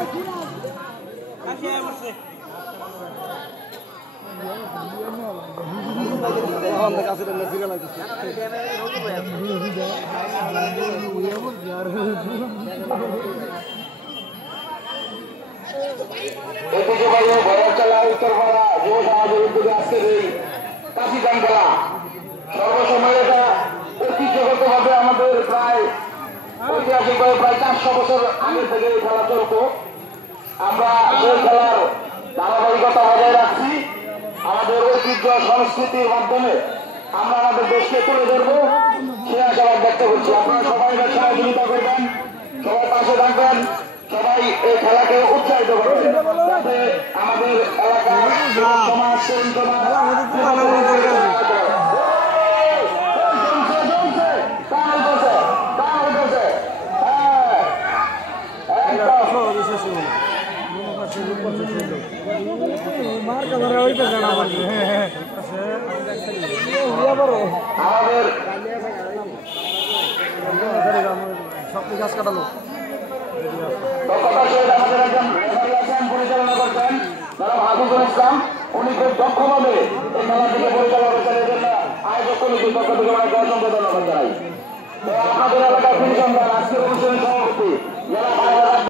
ঐতিহ্যবাহী ভৈরবচালা উত্তরপাড়া যুব সমাজের উদ্যোগে আজকের এই কাশিদান খেলা সর্বসময় এটা ঐতিহ্যগতভাবে আমাদের প্রায় ঐতিহাসিকভাবে প্রায় 400 বছর আগে থেকে এই খেলা চলত। আমরা সেই খেলার ধারাবাহিকতা বজায় রাখছি। আমাদের ঐতিহ্য সংস্কৃতির মাধ্যমে আমরা আমাদের দেশকে তুলে ধরবো, সে আশাবাদ ব্যক্ত করছি। আপনারা সবাই সহযোগিতা করবেন, সবাই পাশে থাকবেন, সবাই এই খেলাকে উৎসাহিত করবেন যাতে আমাদের এলাকার সমাজ সব গাছ কাটালো আমাদের একজন পরিচালনা করছেন হাফিজুল ইসলাম। উনি খুব দক্ষভাবে এই খেলাটিকে পরিচালনা করছেন। এই জন্য আয়োজক কমিটির পক্ষ থেকে অনেক অসংখ্য ধন্যবাদ জানাই। আপনাদের এলাকার ফিনিশন আজকের অনুষ্ঠানের সভাপতি